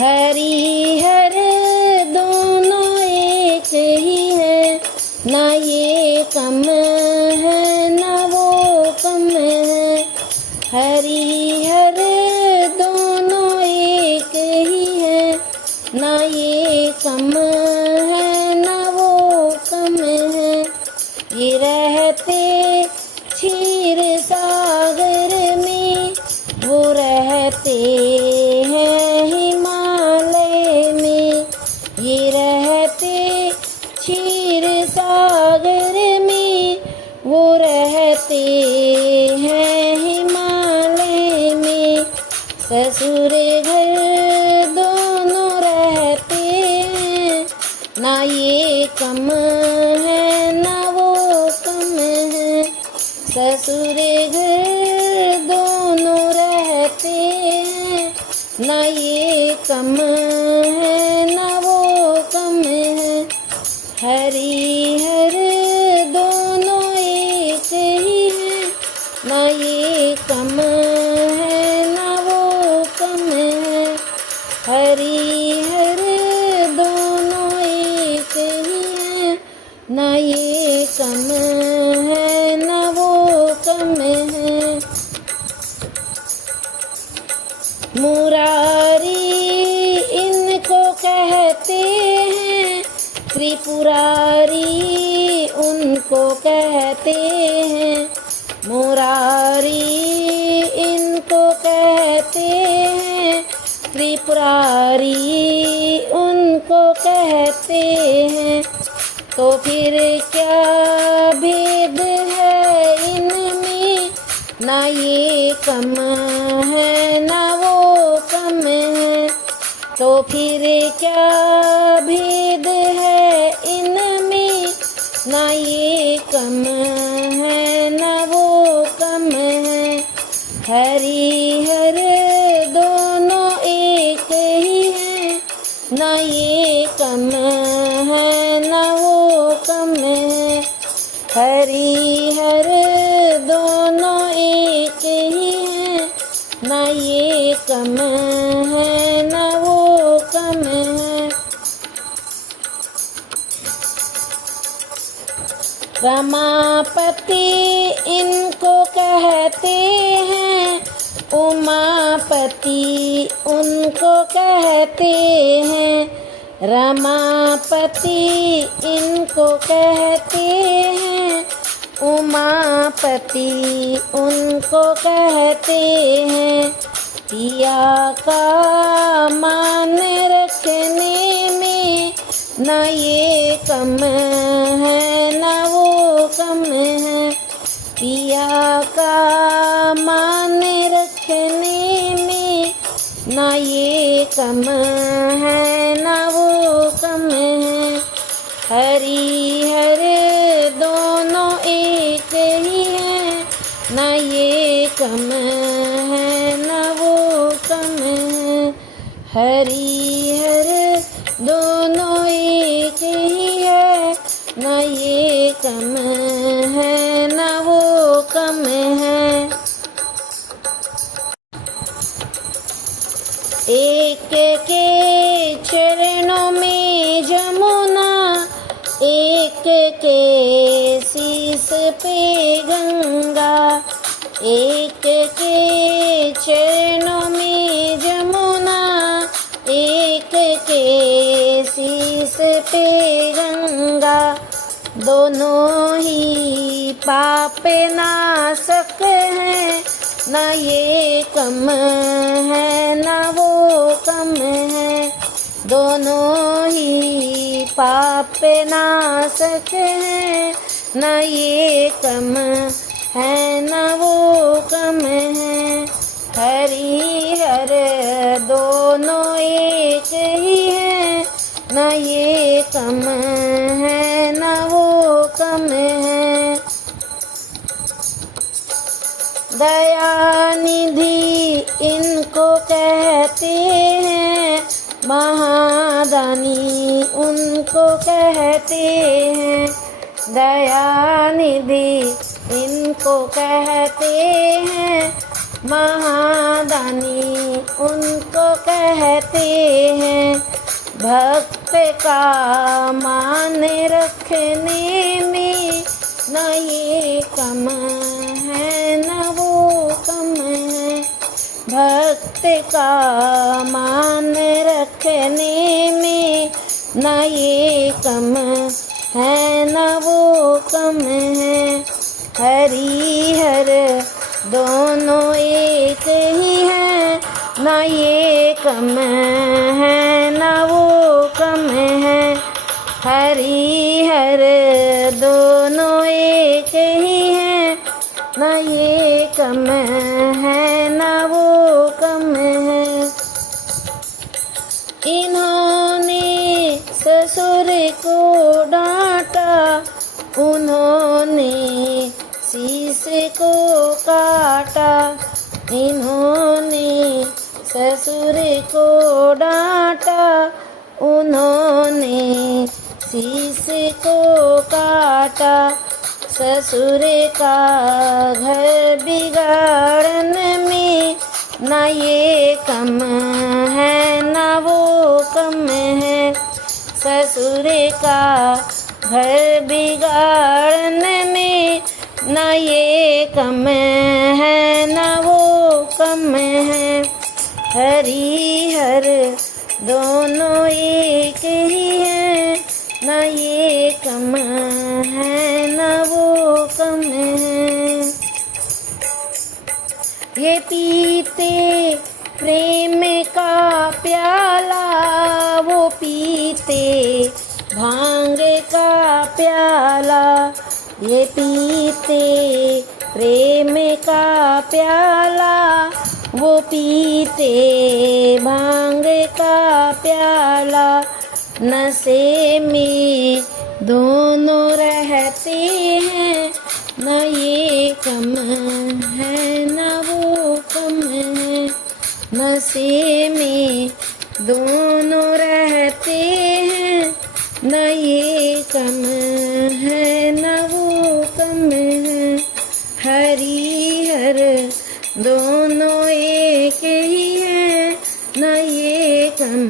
हरि हर दोनों एक ही है, ना ये कम है ना वो कम है। हरि हर दोनों एक ही है, ना ये कम है ना वो कम है। ये रहते क्षीर सागर में, वो रहते हैं हिमालय में। ये रहते क्षीर सागर में, वो रहते हैं हिमालय में। ससुर घर दोनों रहते हैं, ना ये कम है ना वो कम है। ससुर घर दोनों रहते हैं, ना ये कम है ना वो कम है। हरि हर दोनों एक ही है, ना ये कम है ना वो कम है। हरि हर दोनों एक ही है, ना ये कम है ना वो कम है। मुरारी इनको कहते हैं, त्रिपुरारी उनको कहते हैं। मुरारी इनको कहते हैं, त्रिपुरारी उनको कहते हैं। तो फिर क्या भेद है इनमें, ना ये कम है ना वो कम है। तो फिर क्या भेद है इनमें, ना ये कम है ना वो कम है। हरि हर दोनों एक ही है, ना ये कम है ना वो कम है। हरि हर दोनों एक ही है, ना ये कम है ना वो कम है। रमापति इनको कहते हैं, उमापति उनको कहते हैं। रमापति इनको कहते हैं, उमापति उनको कहते हैं। पिया का मान रखने में, ना ये कम है ना वो कम है। पिया का मान रखने में, ना ये कम है ना वो कम है। हरि हर दोनों एक ही है, ना ये कम है ना वो कम है। हरि हर दोनों एक ही है, ना ये कम है ना वो कम है। एक के चरणों में जमुना, एक के शीस पे गंगा। एक के चरणों में जमुना, एक के शीस पे गंगा। दोनों ही पाप नाशक हैं, ना ये कम है ना वो कम है। दोनों ही पाप नाशक हैं, ना ये कम है ना वो कम है। हरि हर दोनों एक ही है, ना ये कम है ना वो कम है। दयानिधि इनको कहते हैं, महादानी उनको कहते हैं। दयानिधि इनको कहते हैं, महादानी उनको कहते हैं। भक्त का मान रखने में न ये कम है न वो कम है। भक्त का मान रखने में न ये कम है न वो कम है। हरि हर दोनों एक ही हैं, न ये कम है न वो कम है। हरि हर दोनों एक ही हैं, न ये कम है न वो कम है। इन्होंने ससुर को डांटा, उन्होंने शीश को काटा। इन्होंने ससुर को डांटा, उन्होंने शीश को काटा। ससुर का घर बिगाड़ने में न ये कम है न वो कम है। ससुर का घर बिगाड़ने में न ये कम है न वो कम है। हरि हर दोनों एक ही हैं, न ये कम है न वो कम है। ये पीते प्रेम का प्याला, वो पीते भांग का प्याला। ये पीते प्रेम का प्याला, वो पीते भांग का प्याला। नशे में दोनों रहते हैं, न ये कम है न वो कम है। नशे में दोनों रहते हैं, न ये कम है न वो कम है। हरि हर दोनों एक ही हैं, न ये कम